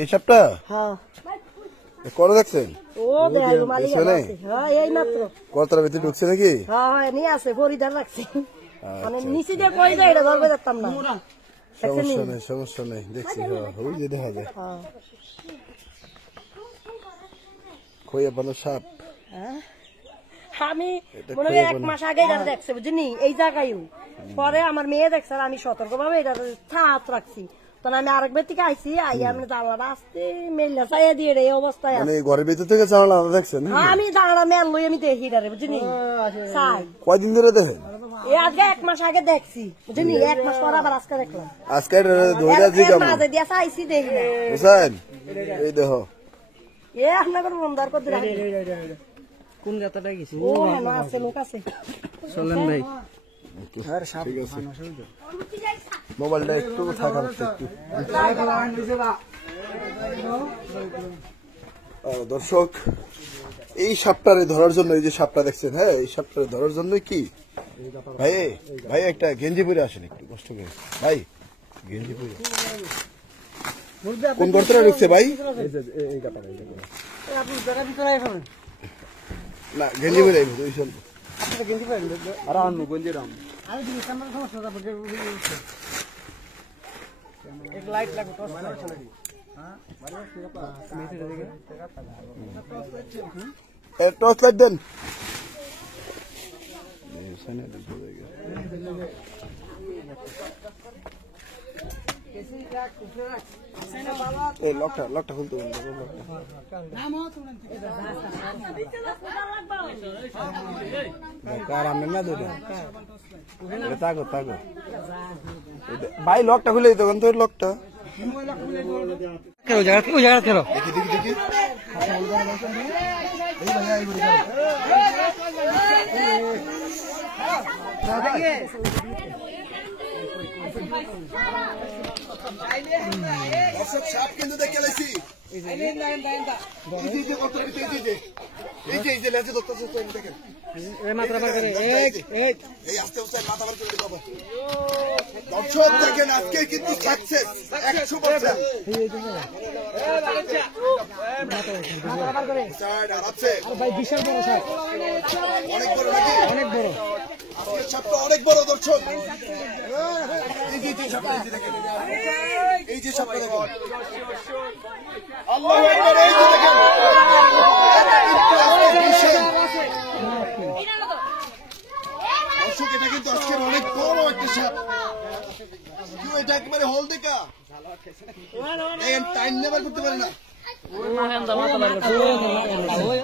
এই সাপটা করে দেখছেন কতটা ভিতরে ঢুকছে নাকি? নিয়ে আসে ফরিদার রাখছে মানে নিচে দিয়ে কই যায় এটা ধরবে যেতাম না। সমস্যা নেই দেখছি ওই যে দেখা যায় খইয়া বানো সাপ। আমি মনে হয় 1 মাস আগে এটা দেখছে বুঝলি এই জায়গায়। পরে আমার মেয়ে দেখছে আর আমি সতর্ক ভাবে এটা ছাত রাখছি। তখন আমি আরেকবার থেকে আইসি আইয়া আমি জানলাটা আসতে মেলা চাইয়া দিয়ে এই অবস্থায় ঘরের ভিতর থেকে জানলা দেখছেন? আমি জানলা মেল লই আমি দেখি রে বুঝলি চাই। কয়দিন ধরে দেখেন? এই আজকে 1 মাস আগে দেখছি বুঝলি 1 মাস পর আবার আজকে দেখলাম। আজকে ধইরা জিগাম মাঝে দিয়া চাইছি দেখি না বুঝছেন? এই দেখো এ আপনাদের বন্দার কত রাখি কোন গাতাটা গেছে? ও না আছে লোক আছে চলেন ভাই। আরে সাপ মোবাইলটা একটু থাকা একটু দর্শক এই সাপটারে ধরার জন্য এই যে সাপটা দেখছেন হ্যাঁ এই সাপটারে ধরার জন্য কি ভাই ভাই একটা গেঞ্জি পরে আসেন একটু কষ্ট করে ভাই গেঞ্জি পরে কোন গর্তটা ঢুকছে ভাই? না গেঞ্জি পরে ওই সব গেঞ্জি পাই আর আনু গঞ্জি রাম আরে দিন ক্যামেরা সমস্যা আছে এক লাইট লাগবে টর্চ লাইট হ্যাঁ টর্চ লাইট দেন লকটা খুলতে ভাই লকটা খুলে দিত তোর লকটা দেখি সাপ কিন্তু দেখে লাইছি দর্শক দেখেন আজকে কিন্তু সাকসেস 100%। অনেক বড় নাকি? অনেক বড় আজকের সাপটা অনেক বড় দর্শক। এই যে সাপটা দেখেন আল্লাহু আকবার এই যে দেখেন দর্শক এটা কিন্তু আজকের অনেক বড় একটা সাপ। কেউ এটা একেবারে হল দেখা টাইম নেবার করতে পারে না।